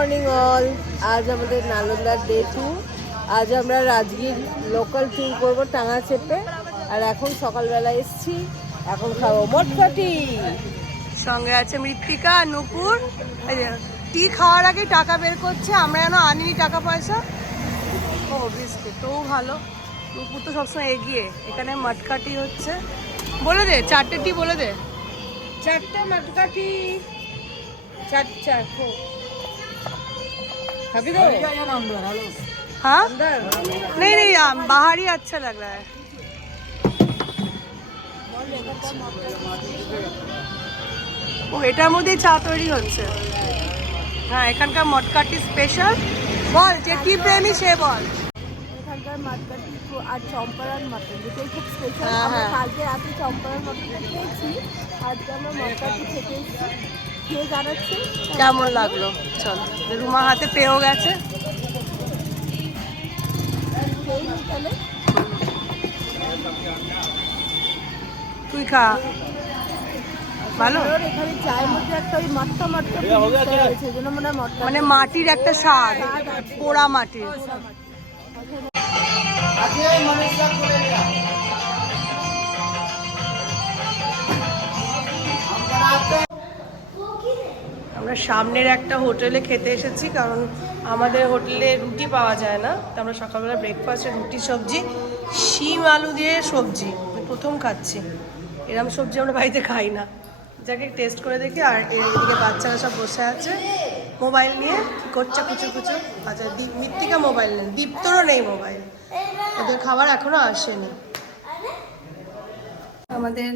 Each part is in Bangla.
Morning all. আজ আমাদের নালন্দার ডে টু আজ আমরা রাজগীর লোকাল ট্যুর করব টাঙা চেপে আর এখন সকালবেলা এসছি এখন খাব মটকাটি। সঙ্গে আছে মৃত্তিকা নুপুর। টি খাওয়ার আগে টাকা বের করছে আমরা যেন আনিনি টাকা পয়সা। ও বিস্কুট তো ভালো। নুপুর তো সবসময় এগিয়ে। এখানে মটকাটি হচ্ছে। বলে দে চারটে টি বলে দে। চারটে মটকাটি চার চার খাবি তো हाँ अंदर नहीं नहीं आ, बाहर ही अच्छा लग रहा है ও এটার মধ্যেই চা তৈরি হচ্ছে হ্যাঁ এখানকার মটকাটি স্পেশাল বল যে কি প্রেমী সে বল এখানকার মাটকাটি আর চম্পারান মাটন যেটাই খুব স্পেশাল হ্যাঁ, আমরা হ্যাঁ। কালকে রাতে চম্পারান মাটনটা খেয়েছি আজকে আমরা মটকাটি খেতে এসেছি খেয়ে জানাচ্ছি কেমন লাগল? চলো। রুমা হাতে পেয়েও গেছে। তুই খা। ভালো? এখানে চায়ের মধ্যে একটা ওই মনে হয় মানে মাটির একটা স্বাদ। পোড়া মাটির। আমরা সামনের একটা হোটেলে খেতে এসেছি, কারণ আমাদের হোটেলে রুটি পাওয়া যায় না। তো আমরা সকালবেলা ব্রেকফাস্টে রুটি, সবজি, শিম, আলু দিয়ে সবজি আমি প্রথম খাচ্ছি। এরম সবজি আমরা বাড়িতে খাই না। যাকে টেস্ট করে দেখি, আর এদিকে বাচ্চারা সব বসে আছে। মোবাইল নিয়ে করছে, কুচু কুচু। আচ্ছা দীপ মৃত্তিকা মোবাইল নেই, দীপ্তরও নেই মোবাইল। ওদের খাবার এখনও আসেনি। আমাদের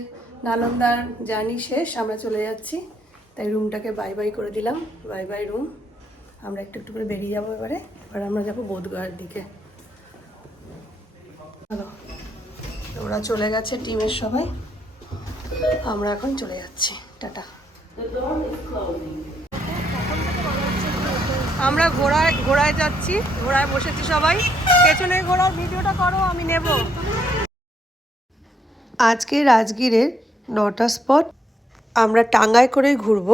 নালন্দার জার্নি শেষ, আমরা চলে যাচ্ছি। তাই রুমটাকে বাই বাই করে দিলাম। বাই বাই রুম আমরা একটু একটু করে বেরিয়ে যাব এবারে। এবার আমরা যাব বোধগয়ার দিকে। চলো। ওরা চলে গেছে টিমের সবাই। আমরা এখন চলে যাচ্ছি। টাটা। আমরা ঘোড়ায় ঘোড়ায় যাচ্ছি। ঘোড়ায় বসেছি সবাই। পেছনের ঘোড়ার ভিডিওটা করো, আমি নেব। আজকে রাজগীরের নটা স্পট আমরা টাঙ্গায় করেই ঘুরব।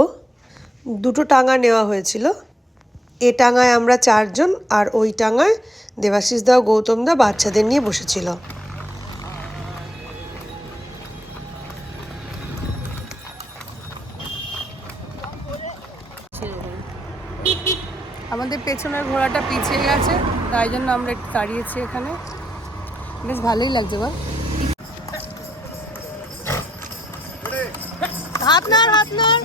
দুটো টাঙ্গা নেওয়া হয়েছিল। এ টাঙ্গায় আমরা চারজন আর ওই টাঙ্গায় দেবাশিস দা গৌতম দা বাচ্চাদের নিয়ে বসেছিল। আমাদের পেছনের ঘোড়াটা পিছিয়ে গেছে, তাই জন্য আমরা একটু দাঁড়িয়েছি এখানে। বেশ ভালোই লাগছে বা নাড় হাত নাড়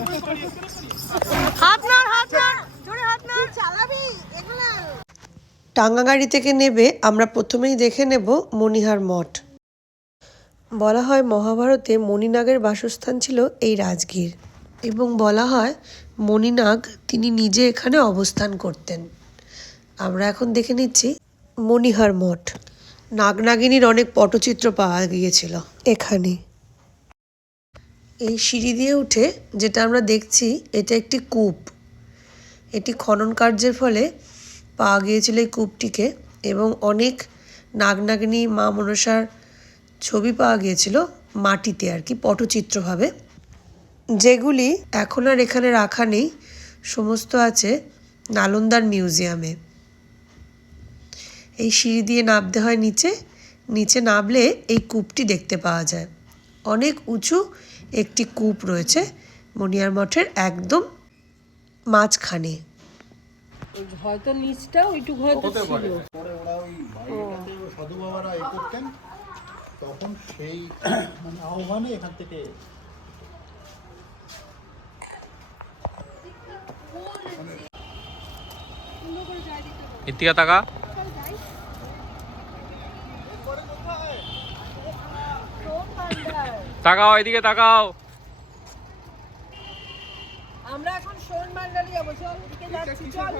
হাত নাড় হাত নাড় জোরে হাত নাড় চালাবি এগুলা। টাঙ্গা গাড়ি থেকে নেবে আমরা প্রথমেই দেখে নেব মণিহার মঠ। বলা হয় মহাভারতে মণিনাগের বাসস্থান ছিল এই রাজগীর। এবং বলা হয় মণিনাগ তিনি নিজে এখানে অবস্থান করতেন। আমরা এখন দেখে নিচ্ছি মণিহার মঠ। নাগনাগিনীর অনেক পটচিত্র পাওয়া গিয়েছিল এখানে। এই সিঁড়ি দিয়ে উঠে যেটা আমরা দেখছি, এটা একটি কূপ। এটি খনন কার্যের ফলে পাওয়া গিয়েছিল এই কূপটিকে এবং অনেক নাগনাগিনী মা মনসার ছবি পাওয়া গিয়েছিল মাটিতে আর কি, পটচিত্রভাবে। যেগুলি এখন আর এখানে রাখা নেই, সমস্ত আছে নালন্দার মিউজিয়ামে। এই সিঁড়ি দিয়ে নামতে হয় নিচে নিচে নামলে এই কূপটি দেখতে পাওয়া যায়। অনেক উঁচু একটি কূপ রয়েছে মণিয়ার মঠের একদম মাঝখানে। হয়তো নিচটা ওইটুকু হয়তো ছিল। পরে ওরা ওই সাধু বাবারা এ করতেন তখন সেই মানে আহ্বানে এখান থেকে টাকা তাকাও এদিকে তাকাও। আমরা এখন সোন মান্ডালি যাব চল দিকে যাচ্ছি চল।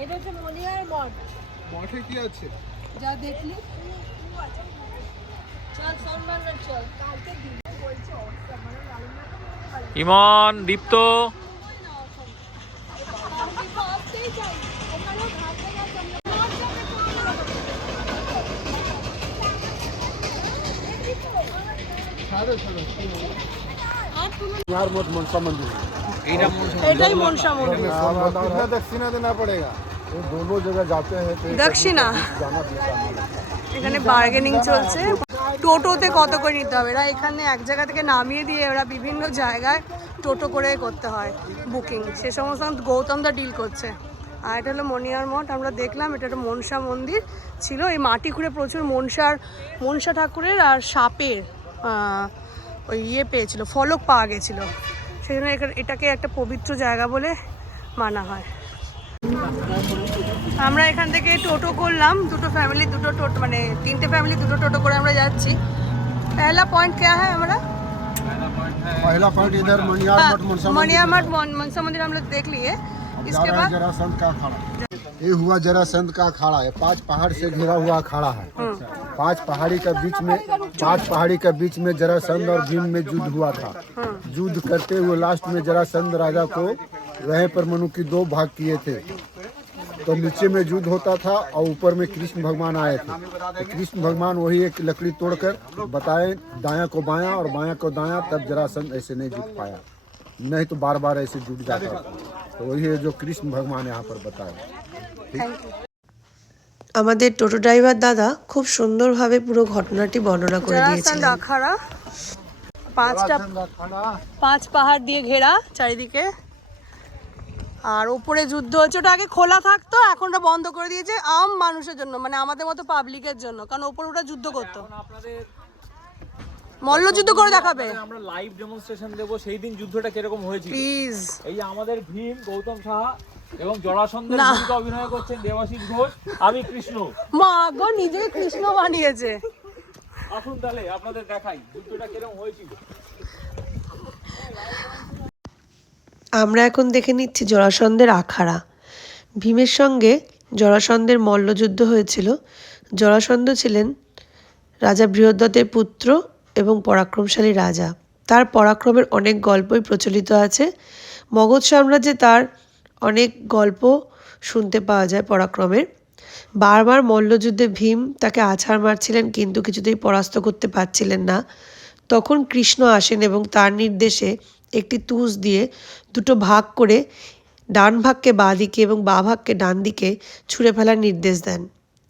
এটা হচ্ছে মনিহার মঠ। মঠে কি আছে? যা দেখলি। চল সোন মান্ডাল চল। কালকে দিদি বলছে মানে ইমন দীপ্ত। এটাই মনসা মন্দির कितना दक्षिणा देना पड़ेगा वो दोनों जगह जाते हैं तो एक দক্ষিণা जाना भी शामिल है এখানে বার্গেনিং চলছে টোটোতে কত করে নিতে হবে এরা এখানে এক জায়গা থেকে নামিয়ে দিয়ে ওরা বিভিন্ন জায়গায় টোটো করে করতে হয় বুকিং সে সমস্ত গৌতম দা ডিল করছে আর এটা হলো মনিয়ার মঠ আমরা দেখলাম এটা একটা মনসা মন্দির ছিল এই মাটি খুঁড়ে প্রচুর মনসার মনসা ঠাকুরের আর সাপের আহ, ওই ইয়ে পেয়েছিল ফলক পাওয়া গেছিলো সেই জন্য এখানে- এটাকে একটা পবিত্র জায়গা বলে মানা হয় আমরা এখান থেকে টোটো করলাম দুটো ফ্যামিলি দুটো টোটো মানে তিনটে ফ্যামিলি দুটো টোটো করে আমরা যাচ্ছি पहला पॉइंट क्या है हमारा पहला पॉइंट इधर मनियार मठ मनसा मंदिर मनिया मठ मन- मनसा मंदिर हम लोग देख लिए जा इसके रहा है बाद जरासंध का अखाड़ा ये हुआ जरासंध का अखाड़ा है पांच पहाड़ से घिरा हुआ अखाड़ा है पाँच पहाड़ी का बीच में, पाँच पहाड़ी का बीच में जरासंध और भीम में युद्ध हुआ था। युद्ध करते हुए लास्ट में जरासंध राजा को वहीं पर मनु की दो भाग किए थे। तो नीचे में युद्ध होता था और ऊपर में कृष्ण भगवान आए थे। तो कृष्ण भगवान वही एक लकड़ी तोड़कर बताए, दाया को बाया और बाया को दाया तब जरासंध ऐसे नहीं जुट पाया। नहीं तो बार बार ऐसे जुट जाता तो वही है जो कृष्ण भगवान यहाँ पर बताए। আমাদের টোটো ড্রাইভার দাদা খুব সুন্দরভাবে পুরো ঘটনাটি বর্ণনা করে দিয়েছিলেন। পাঁচটা পাঁচ পাহাড় দিয়ে ঘেরা চারিদিকে। আর ওপরে যুদ্ধ হচ্ছে ওটা আগে খোলা থাকতো এখন ওটা বন্ধ করে দিয়েছে আম মানুষের জন্য মানে আমাদের মতো পাবলিকের জন্য কারণ ওপরে ওটা যুদ্ধ করতো। মল্লযুদ্ধ করে দেখাবে। আমরা লাইভ ডেমনস্ট্রেশন দেবো সেই দিন যুদ্ধটা কীরকম হয়েছিল। প্লিজ এই যে আমাদের ভীম গৌতম সাহা এবং জরাসন্ধের ভূমিকা অভিনয় করছেন দেবাশিস ঘোষ আমি কৃষ্ণ। মা গো নিজেকে কৃষ্ণ বানিয়েছে। আসুন তাহলে আপনাদের দেখাই যুদ্ধটা কীরকম হয়েছিল। আমরা এখন দেখে নিচ্ছি জরাসন্ধের আখাড়া। ভীমের সঙ্গে জরাসন্ধের মল্লযুদ্ধ হয়েছিল। জরাসন্ধ ছিলেন রাজা বৃহদ্রথের পুত্র এবং পরাক্রমশালী রাজা। তার পরাক্রমের অনেক গল্পই প্রচলিত আছে। মগধ সাম্রাজ্যে তার অনেক গল্প শুনতে পাওয়া যায় পরাক্রমের। বারবার মল্লযুদ্ধে ভীম তাকে আছাড় মারছিলেন কিন্তু কিছুতেই পরাস্ত করতে পারছিলেন না। তখন কৃষ্ণ আসেন এবং তার নির্দেশে একটি তুষ দিয়ে দুটো ভাগ করে ডান ভাগকে বাঁ দিকে এবং বাঁ ভাগকে ডান দিকে ছুঁড়ে ফেলার নির্দেশ দেন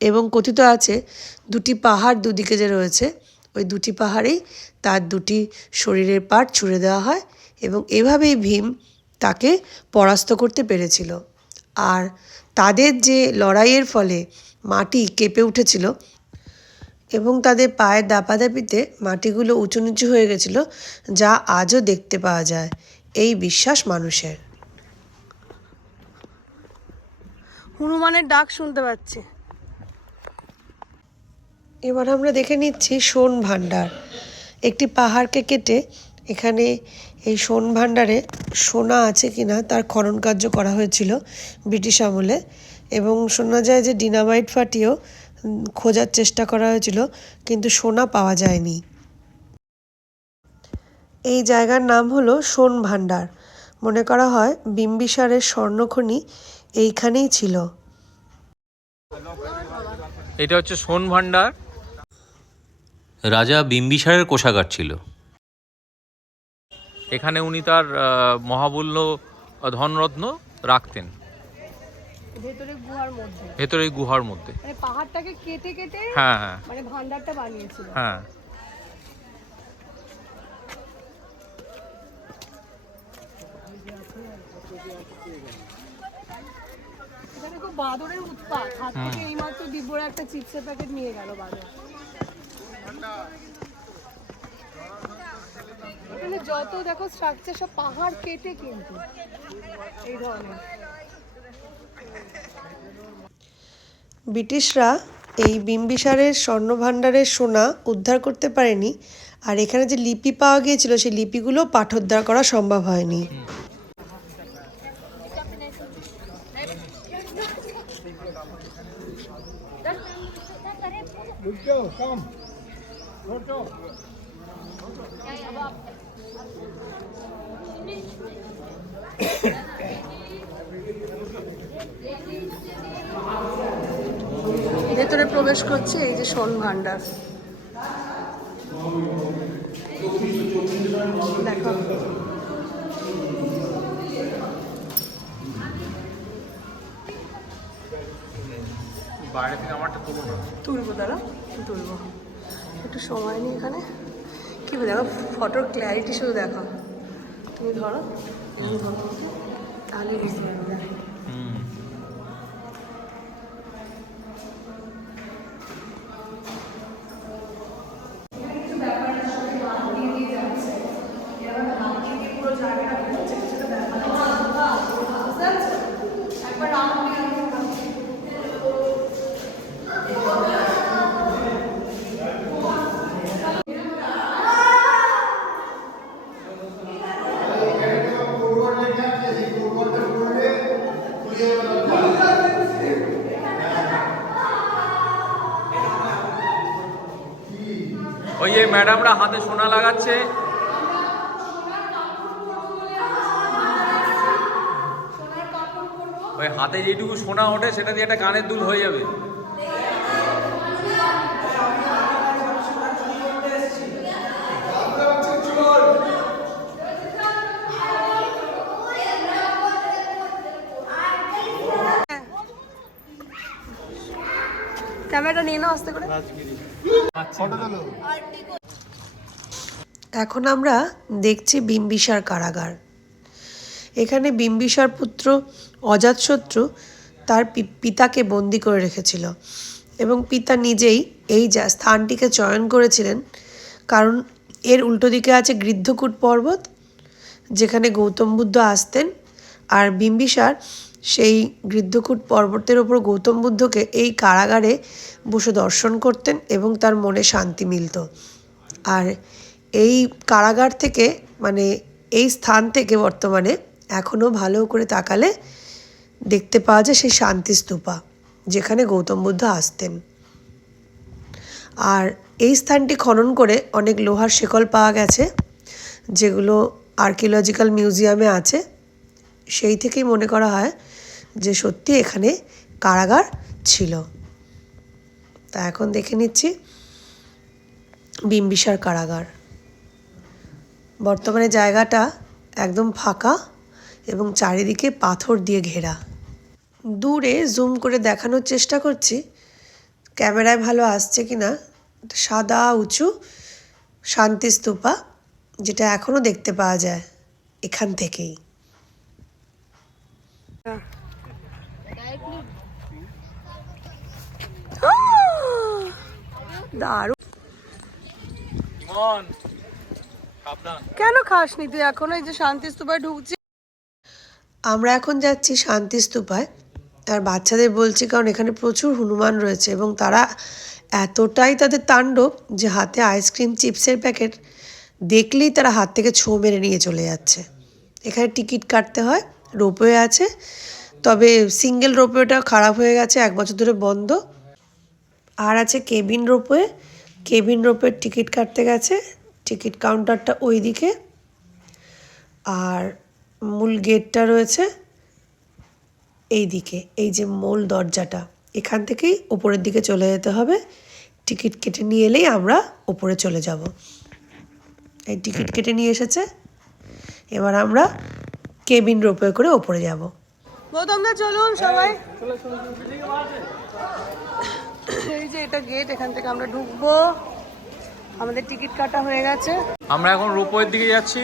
এবং কথিত আছে, দুটি পাহাড় দুদিকে যে রয়েছে, ওই দুটি পাহাড়েই তার দুটি শরীরের পার্ট ছুঁড়ে দেওয়া হয় এবং এভাবেই ভীম তাকে পরাস্ত করতে পেরেছিল। আর তাদের যে লড়াইয়ের ফলে মাটি কেঁপে উঠেছিল এবং তাদের পায়ের দাপাদাপিতে মাটিগুলো উঁচু নিচু হয়ে গেছিল যা আজও দেখতে পাওয়া যায় এই বিশ্বাস মানুষের। হনুমানের ডাক শুনতে পাচ্ছি। এবার আমরা দেখে নিচ্ছি সোন ভাণ্ডার। একটি পাহাড়কে কেটে এখানে এই সোন ভাণ্ডারে সোনা আছে কিনা তার খনন কার্য করা হয়েছিল ব্রিটিশ আমলে। এবং শোনা যায় যে ডিনামাইট ফাটিয়েও খোঁজার চেষ্টা করা হয়েছিল কিন্তু সোনা পাওয়া যায়নি। এই জায়গার নাম হলো সোন ভাণ্ডার মনে করা হয় বিম্বিসারের স্বর্ণখনি এইখানেই ছিল। এটা হচ্ছে সোন ভান্ডার রাজা বিম্বিসারের কোষাগার ছিল। এখানে উনি তার মহাবুল্য ধনরত্ন রাখতেন। ভেতরে গুহার মধ্যে। ভেতরে গুহার মধ্যে। মানে পাহাড়টাকে কেটে কেটে হ্যাঁ হ্যাঁ। মানে ভান্ডারটা বানিয়েছিল। হ্যাঁ। এখানে খুব বাদরের উৎপাত। হাত থেকে এইমাত্র দিব্যরা একটা চিপসের প্যাকেট নিয়ে গেল বাদর। এখানে যত দেখো স্ট্রাকচার সব পাহাড় কেটে কিন্তু। এই ধরনের। ব্রিটিশরা এই বিম্বিসারের স্বর্ণভাণ্ডারের সোনা উদ্ধার করতে পারেনি আর এখানে যে লিপি পাওয়া গিয়েছিল সেই লিপিগুলো পাঠোদ্ধার করা সম্ভব হয়নি। ভেতরে প্রবেশ করছে এই যে সোন ভান্ডার। দেখো। বাইরে থেকে আমারটা তুলবো না। তুলবো দাঁড়া তুলবো। একটু সময় নেই এখানে। কি বলে দেখো ফটোর ক্ল্যারিটি শুধু দেখো। তুমি ধরো তাহলে বুঝতে পারবে ম্যাডামরা হাতে সোনা লাগাচ্ছে। ওই হাতে যেটুকু সোনা ওঠে সেটা দিয়ে একটা কানের দুল হয়ে যাবে। ক্যামেরাটা নিয়ে নাও আস্তে করে। এখন আমরা দেখছি বিম্বিসার কারাগার। এখানে বিম্বিসার পুত্র অজাতশত্রু তার পিতাকে বন্দি করে রেখেছিল এবং পিতা নিজেই এই যা, স্থানটিকে চয়ন করেছিলেন। কারণ এর উল্টো দিকে আছে গৃদ্ধকূট পর্বত, যেখানে গৌতম বুদ্ধ আসতেন আর বিম্বিসার সেই গৃদ্ধকূট পর্বতের ওপর গৌতম বুদ্ধকে এই কারাগারে বসে দর্শন করতেন এবং তার মনে শান্তি মিলত। আর এই কারাগার থেকে মানে এই স্থান থেকে বর্তমানে এখনও ভালো করে তাকালে দেখতে পাওয়া যায় সেই শান্তি স্তূপা, যেখানে গৌতম বুদ্ধ আসতেন। আর এই স্থানটি খনন করে অনেক লোহার শেকল পাওয়া গেছে, যেগুলো আর্কিওলজিক্যাল মিউজিয়ামে আছে। সেই থেকেই মনে করা হয় যে সত্যি এখানে কারাগার ছিল। তা এখন দেখে নিচ্ছি, বিম্বিসার কারাগার। বর্তমানে জায়গাটা একদম ফাঁকা এবং চারিদিকে পাথর দিয়ে ঘেরা। দূরে জুম করে দেখানোর চেষ্টা করছি। ক্যামেরায় ভালো আসছে কি না সাদা উঁচু শান্তি শান্তিস্তূপা যেটা এখনও দেখতে পাওয়া যায় এখান থেকেই। দারুণ। কেন খাসনি তুই? এখন এই যে শান্তি স্তূপায় ঢুকছি। আমরা এখন যাচ্ছি শান্তি স্তূপায়। আর বাচ্চাদের বলছি কারণ এখানে প্রচুর হনুমান রয়েছে এবং তারা এতটাই তাদের তাণ্ডব যে হাতে আইসক্রিম চিপসের প্যাকেট দেখলেই তারা হাত থেকে ছো মেরে নিয়ে চলে যাচ্ছে। এখানে টিকিট কাটতে হয় রোপওয়ে আছে তবে সিঙ্গেল রোপওয়েটা খারাপ হয়ে গেছে এক বছর ধরে বন্ধ। আর আছে কেবিন রোপওয়ে। কেবিন রোপের টিকিট কাটতে গেছে টিকিট কাউন্টারটা ওই দিকে আর মূল গেটটা রয়েছে এই দিকে এই যে মূল দরজাটা। এখান থেকেই ওপরের দিকে চলে যেতে হবে। টিকিট কেটে নিয়ে এলেই আমরা ওপরে চলে যাব। এই টিকিট কেটে নিয়ে এসেছে। এবার আমরা কেবিন রোপে করে ওপরে যাব। গৌতমদা চলুন সবাই। এই যে এটা গেট এখান থেকে আমরা ঢুকবো। আমাদের টিকিট কাটা হয়ে গেছে। আমরা এখন রোপওয়ের দিকে যাচ্ছি।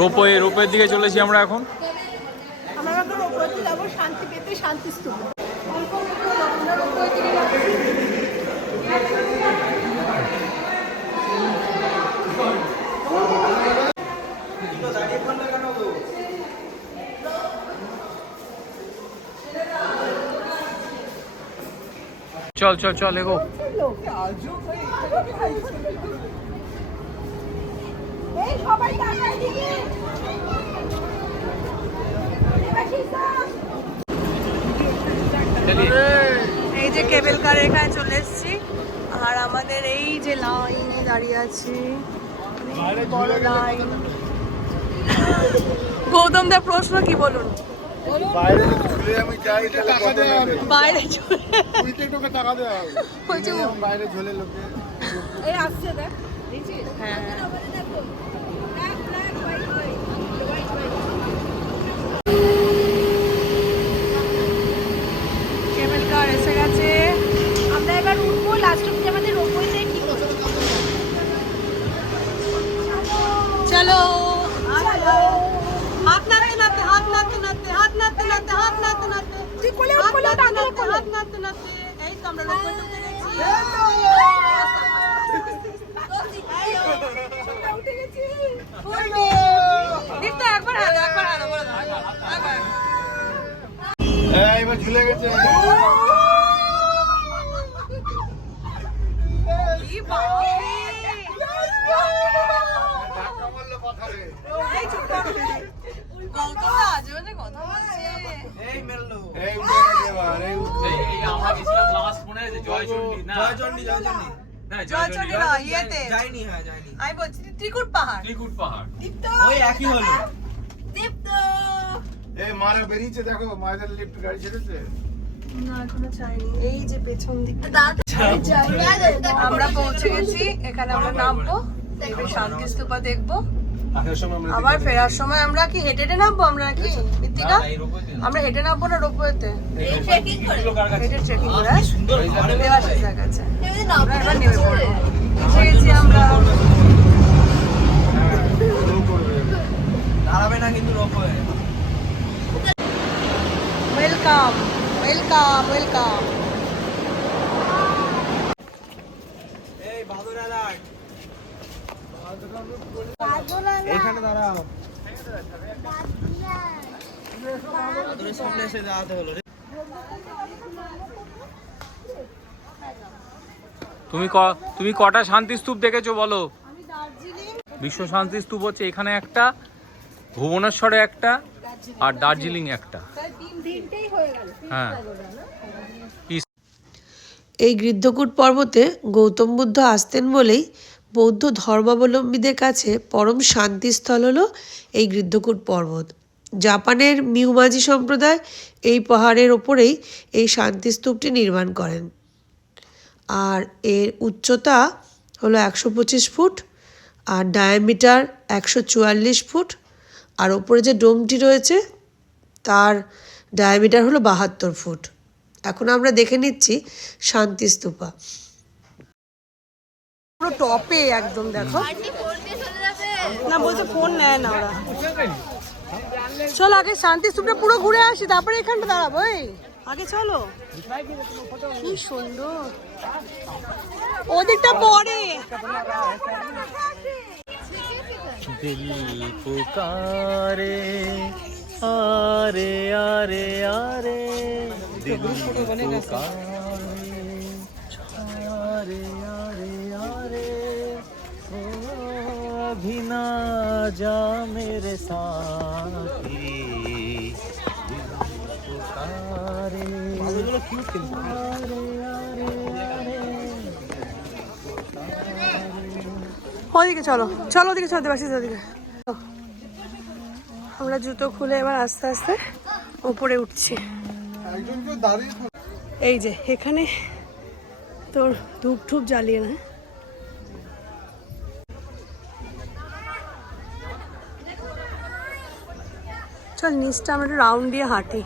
রোপওয়ে রোপওয়ের দিকে চলেছি আমরা এখন। শান্তি পেতে শান্তি স্তূপ। চল চল চল এগো। এই যে কেবল কার এখানে চলে এসেছি। আর আমাদের এই যে লাইনে দাঁড়িয়ে আছি। বড় লাইন। গৌতম দা প্রশ্ন কি বলুন? বাইরে এই আসছে দেখ হ্যাঁ কেবল এসে গেছে। আমরা এবার উঠবো লাস্ট অব্দি নাড়তে নাড়তে তুই কোলে উঠ, কোলে উঠ, নাড়তে কোলে। হাত নাড়তে নাড়তে এই তো আমরা রোপওয়ে উঠে গেছি দীপ্ত একবার হালো একবার হালো বলে দাও একবার ঝুলে গেছে কি বাবা এই গৌতম আমি বলছি ত্রিকুট পাহাড় ত্রিকুট পাহাড় দীপ্ত এই মারা বেরিয়েছে দেখো মায়েদের লিফট গাড়ি আমরা পৌঁছে গেছি, এখানে আমরা নামবো শান্তি স্তূপা দেখব। আবার ফেরার সময় আমরা কি হেঁটে হেঁটে নামবো আমরা কি ঋতিকা আমরা হেঁটে নামবো না রোপওয়েতে? হেঁটে ট্রেকিং করে। দেওয়াশিসের কাছে? আমরা এবার নেমে পড়ব। এসে গেছি আমরা। ওয়েলকাম ওয়েলকাম ওয়েলকাম তুমি তুমি কটা শান্তি স্তূপ দেখেছ বলো? বিশ্ব শান্তি স্তূপ হচ্ছে এখানে একটা ভুবনেশ্বরে একটা আর দার্জিলিং একটা। হ্যাঁ। এই গৃদ্ধকূট পর্বতে গৌতম বুদ্ধ আসতেন বলেই বৌদ্ধ ধর্মাবলম্বীদের কাছে পরম শান্তিস্থল হলো এই গৃদ্ধকূট পর্বত। জাপানের মিউমাজি সম্প্রদায় এই পাহাড়ের ওপরেই এই শান্তিস্তূপটি নির্মাণ করেন। আর এর উচ্চতা হলো একশো পঁচিশ ফুট, আর ডায়ামিটার একশো চুয়াল্লিশ ফুট, আর ওপরে যে ডোমটি রয়েছে তার ডায়ামিটার হলো বাহাত্তর ফুট। এখন আমরা দেখে নিচ্ছি শান্তিস্তূপা। পুরো টপে একদম, দেখো। না, বলছে ফোন নেয় না ওরা। চলো আগে শান্তি স্তূপটা পুরো ঘুরে আসি, তারপরে এখানটা দাঁড়াবো, এই। আগে চলো। কি সুন্দর। ওদিকটা পরে। পুকারে, আরে আরে আরে। পুকারে, আরে আরে। अभी ना जा मेरे साथी दिल पुकारे आरे आरे आरे ওদিকে চলো চলো ওদিকে চলো দেবাশিস ওদিকে আমরা জুতো খুলে এবার আস্তে আস্তে উপরে উঠছি এই যে এখানে তোর ধূপ ঠুপ জ্বালিয়ে না চল নিচটা আমরা রাউন্ড দিয়ে হাঁটি।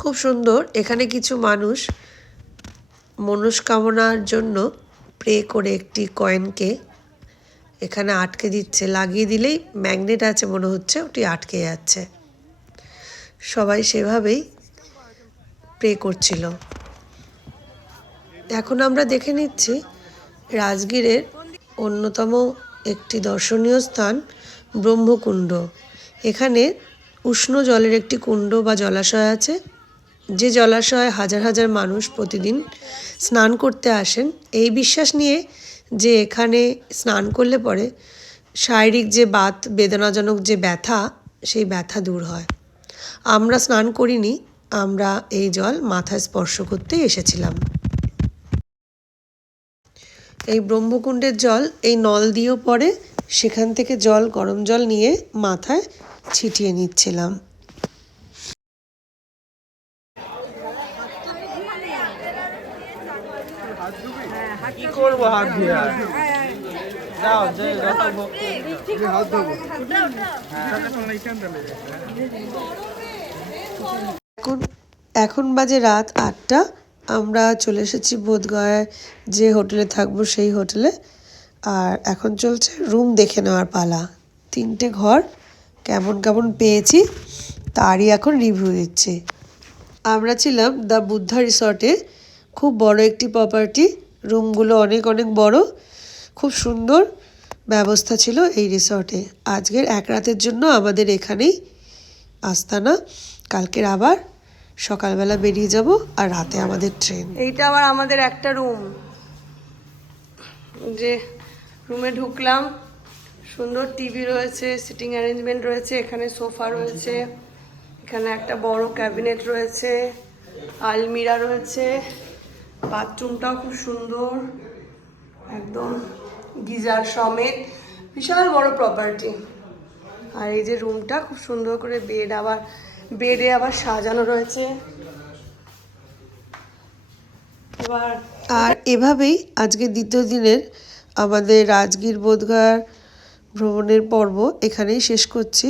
খুব সুন্দর। এখানে কিছু মানুষ মনস্কামনার জন্য প্রে করে একটি কয়েনকে এখানে আটকে দিচ্ছে। লাগিয়ে দিলেই ম্যাগনেট আছে মনে হচ্ছে, ওটি আটকে যাচ্ছে। সবাই সেভাবেই প্রে করছিল। এখন আমরা দেখে নিচ্ছি রাজগীরের অন্যতম একটি দর্শনীয় স্থান ব্রহ্মকুণ্ড। এখানে উষ্ণ জলের একটি কুণ্ড বা জলাশয় আছে। যে জলাশয়ে হাজার হাজার মানুষ প্রতিদিন স্নান করতে আসেন, এই বিশ্বাস নিয়ে যে এখানে স্নান করলে পরে শারীরিক যে বাত, বেদনাজনক যে ব্যথা, সেই ব্যথা দূর হয়। আমরা স্নান করিনি, আমরা এই জল মাথায় স্পর্শ করতে এসেছিলাম। এই ব্রহ্মকুণ্ডের জল এই নল দিয়েও পড়ে, সেখান থেকে জল, গরম জল নিয়ে মাথায় ছিটিয়ে নিচ্ছিলাম। কি করব এখন এখন বাজে রাত আটটা। আমরা চলে এসেছি বোধগয়ায় যে হোটেলে থাকব সেই হোটেলে। আর এখন চলছে রুম দেখে নেওয়ার পালা। তিনটে ঘর। কেমন কেমন পেয়েছি তারই এখন রিভিউ দিচ্ছি। আমরা ছিলাম দ্য বুদ্ধা রিসর্টে খুব বড় একটি প্রপার্টি রুমগুলো অনেক অনেক বড়। খুব সুন্দর ব্যবস্থা ছিল এই রিসর্টে আজকের এক রাতের জন্য আমাদের এখানেই আস্তানা। কালকের আবার সকালবেলা বেরিয়ে যাব আর রাতে আমাদের ট্রেন এইটা আবার আমাদের একটা রুম যে রুমে ঢুকলাম সুন্দর টিভি রয়েছে সিটিং অ্যারেঞ্জমেন্ট রয়েছে, এখানে সোফা রয়েছে, এখানে একটা বড় ক্যাবিনেট রয়েছে, আলমিরা রয়েছে বাথরুমটাও খুব সুন্দর, একদম গিজার সমেত, বিশাল বড় প্রপার্টি আর এই যে রুমটা খুব সুন্দর করে বেড আবার বেডে আবার সাজানো রয়েছে। এবার আর এভাবেই আজকে দ্বিতীয় দিনের আমাদের রাজগীর বোধগয়ার ভ্রমণের পর্ব এখানেই শেষ করছি।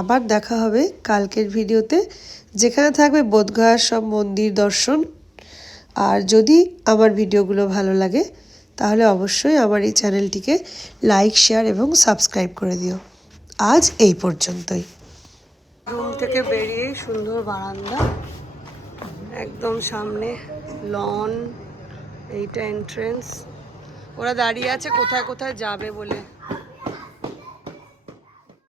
আবার দেখা হবে কালকের ভিডিওতে, যেখানে থাকবে বোধগয়ার সব মন্দির দর্শন। আর যদি আমার ভিডিওগুলো ভালো লাগে, তাহলে অবশ্যই আমার এই চ্যানেলটিকে লাইক, শেয়ার এবং সাবস্ক্রাইব করে দিও। আজ এই পর্যন্তই। রুম থেকে বেরিয়ে সুন্দর বারান্দা, একদম সামনে লন, এইটা এন্ট্রেন্স ওরা দাঁড়িয়ে আছে কোথায় কোথায় যাবে বলে।